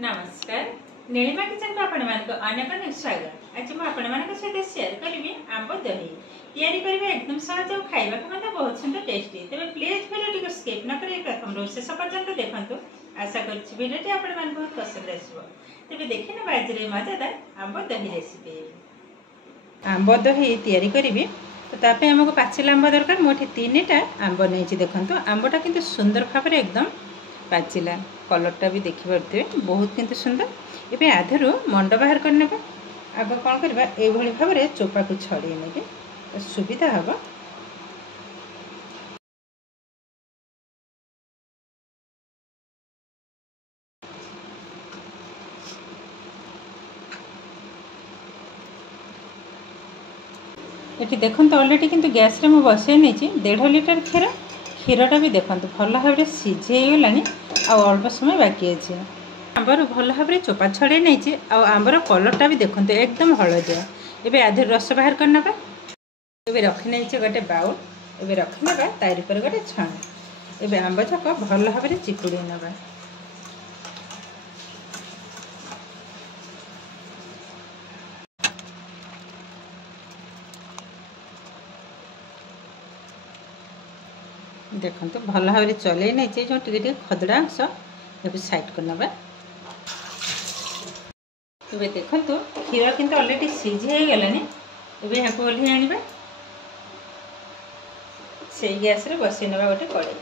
नमस्कार नीलिमा किचन को आपण मानक अनेक स्वागत। आज मुझे आपण मान सहित शेयर करी आंब दही या एकदम सहज और खाइबा मतलब बहुत सुंदर टेस्टी। तेज प्लीज भिडियो को स्किप न कर प्रथम शेष पर्यंत देखु। आशा करिए आपण मान बहुत पसंद आसो। तेज देखने आज मजादार आंब दही रेसिपी। आंब दही तैयारी करी तो आमको पाचिला आंब दरकार। मुझे 3टा आंब नहीं देखो आंबटा किंतु सुंदर भाव एकदम पाचिला कलरटा भी देखिपे बहुत किंतु सुंदर। ये आधु मंड बाहर करने आग कौन करवा ये भाव में चोपा को छड़े ने सुविधा हम। ये देखो अलरेडी किंतु गैस रे मु बसई नहीं 1.5 लिटर क्षीरटा भी देखो भल भाव में सीझेगला अल्प समय बाकी अच्छे। आंबर भल भाव में चोपा छड़े नहीं आंबर कलरटा भी देखो एकदम हलदिया। ये आधे रस बाहर करना ये रखी नहीं गोटे बाउल ये रखना तार पर गोटे छाण ये आंब जाक भल भाव में चिपुड़ी नवा। देखो भल भाव में चल नहीं जो टे खदड़ा अंश ये साइड करना। ये देखो क्षीर किंतु अलरेडी सीझेगला यहाँ को ओह्ल आने से गैस रे बसई ना गोटे कड़े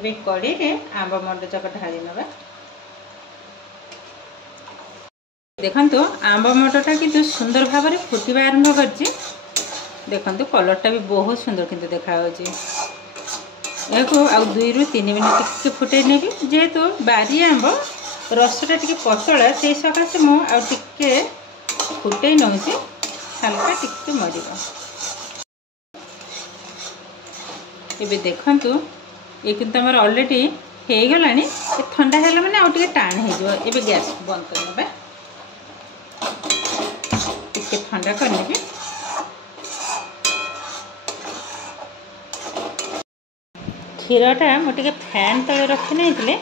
ये कड़े में आंब मंड जाक ढाली ना। देखो आंब मंडटा किंतु सुंदर भाव में फुटवा आरंभ कर देखो कलरटा भी बहुत सुंदर किंतु देखा यहाँ 2 ରୁ 3 मिनट टिके फुटे नेबी जेहेतु बारी आंब रसटा टिके पतला से सकाशे मुझे फुटे नौ हल्का टिके मरिबा। ये देखु ये किंतु आमर ऑलरेडी हो गलानी ठंडा है मैंने आउ टिके टाण हो ये गैस बंद करने टिके ठंडा करने। क्षीरटा मुझे फैन तले रखी नहीं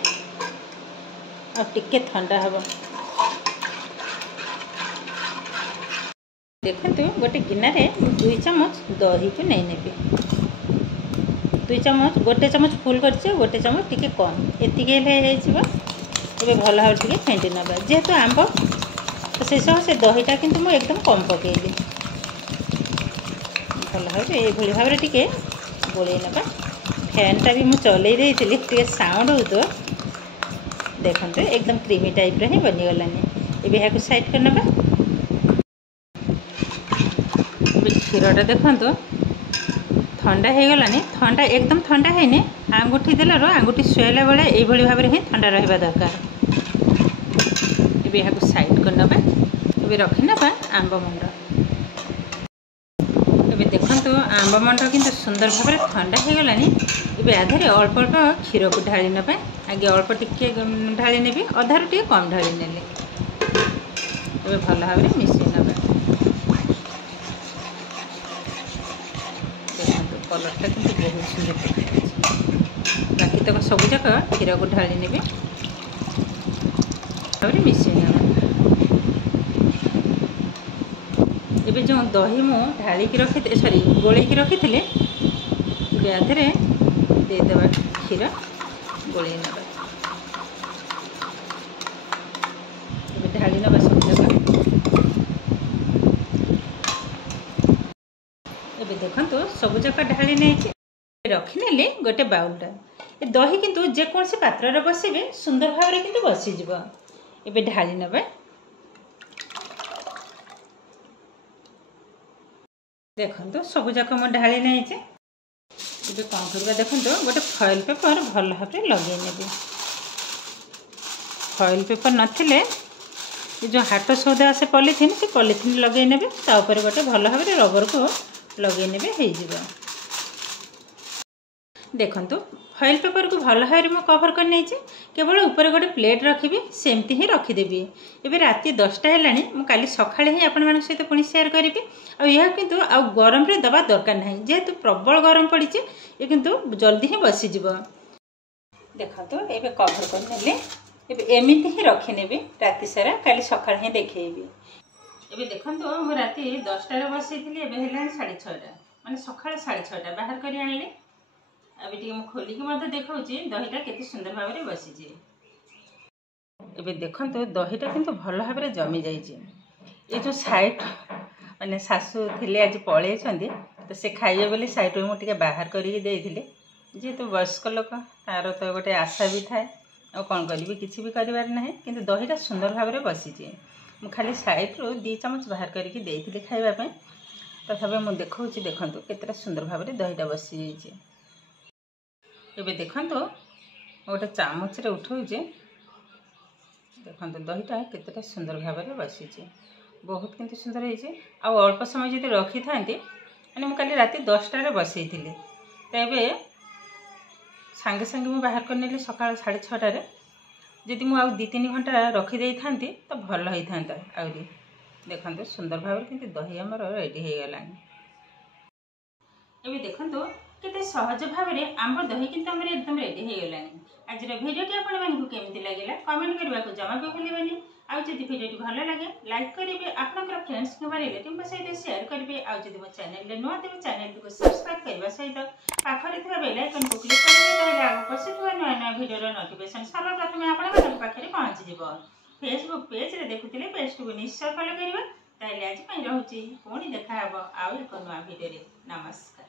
टिके ठंडा हम। देखो गोटे गिनारे 2 चम्मच दही को नहीं नेबी 2 चम्मच गोटे चम्मच फुल कर गोटे चम्मच टिके कम ये भल भाव टे फेंटी ना जेहेतु आंब तो से दहीटा किंतु मुझे एकदम कम पकेली भल भाव ये भाव में टिके गोल ना। फैनटा भी मुझे चल टे साउंड हो तो देखो एकदम क्रीमी टाइप रे बनीगलानी। ये साइड करना क्षीरटा देखो ठंडा हो गलानी ठंडा एकदम ठंडा है आंगुठी देलार आंगुठी शुला बेले ये भाव में ही ठंडा रहा दरकार। ये साइड करना ये रखना आंब मंड। ये देखो आंब मंड किंतु सुंदर भाव में ठंडा हो गलानी। ये आधे अल्प अल्प क्षीर को ढाली ना आगे अल्प टिके ढाली ने अधारू टे कम ढाली ने भल भाव में मिसई ना। देखो कलरटा किंतु बहुत सुंदर बाकी तक सब जाक क्षीर को ढाली ने मिसई ना। ये जो दही मु ढाली रखी सॉरी गोल रखी थे आधे देदेवा क्षीर गोल ना ढाली ना सब जगह। ये देखो सब जगह ढाली नहीं रखिने गोटे बाउलटा ये दही किंतु जेकोसी पात्र बसइबे सुंदर भाव में किंतु बसीज। ये ढाली ना देखो सब जाक मुझे ढाली नहीं ये कौन करवा देखो गोटे फॉइल पेपर भल भाव में लगे ने। फॉइल पेपर नथिले जो हाट सौदा आसे पॉलिथिन से पॉलिथिन लगे ने गोटे भल भाव में रबर को लगे ने हो। देखो फॉइल पेपर को भल भाव में कवर कर नहीं केवल ऊपर गोटे प्लेट रखी सेमती ही रखीदेवी। ये राति 10टा है काली सकाଳେ ही आपण सहित पुणी शेयर करी यह किंतु आउ गरम रे दबा दरकार नहीं जेहेतु प्रबल गरम पड़ी ये किंतु जल्दी ही बसीज। देखो ये कवर कर एमती ही रखिनेबी राति सारा काली सकाळ ही देखैबी। एबे देखंतु मु राति 10टार बसैथिली एबे हेला 6:30 माने सकाळ 6:30 बाहर करी आनली। अभी टी मु खोली के मते देखौची दहीटा केते सुंदर भाबरे बसी जे। एबे देखंतु दहीटा किंतु भल भाबरे जमी जाईची। ए जो साइड माने सासू थिले आज पळे छंदी तो से खाइए बोली साइड मु टिके बाहर करी देइथिले जे तो वयस्क लोक तार तो गोटे आशा भी थाए आ कोन करबी किछि भी करिवार नाही किंतु दहीटा सुंदर भाबरे बसी जे। मु खाली साइड रो 2 चम्मच बाहर करी देइथिले खाइबा पे तथापि मु देखौची देखंतु केतेटा सुंदर भाबरे दहीटा बसी जाईची। एबे देखंतु गोटे चामच रे उठौचे देखंतु दहीटा केतेटा सुंदर भाबरे बसी जे। बहुत किंतु सुंदर है आ अल्प समय जब रखी था मैंने मुझे काली राति 10टार बसई तेबे सांगे सांगे मुझे बाहर कर नेली सकाळ 6:30 जदि मुझे 2-3 घंटा रखीदे था तो भल होता आहरी। देखो सुंदर भाव कि दही आमर रेडी हो गला। एबे देखो केते सहज भाव में आंब दही किंतु आमर एकदम रेडी हो गला। आज भिडियोटी आपको केमती लगे कमेंट करने को जमा भी भूलि। आदि भिडियो भल लगे लाइक करेंगे आपंकर फ्रेंड्स कि रिलेटिव सहित शेयर करेंगे। आदि मो चैनल नुआ देव चैनल को सब्सक्राइब करने सहित पाखे बेल आइकन को क्लिक करेंगे आगे पशुवा नुआ नुआ भिडियो नोटिफिकेशन सर्वप्रथम आपंकर पाखे पहुँचीज। फेसबुक पेज रे देखुले पेज को निश्चय फॉलो करेंगे। आज रोचे पुणी देखा आउ एक नुआ भिडियो। नमस्कार।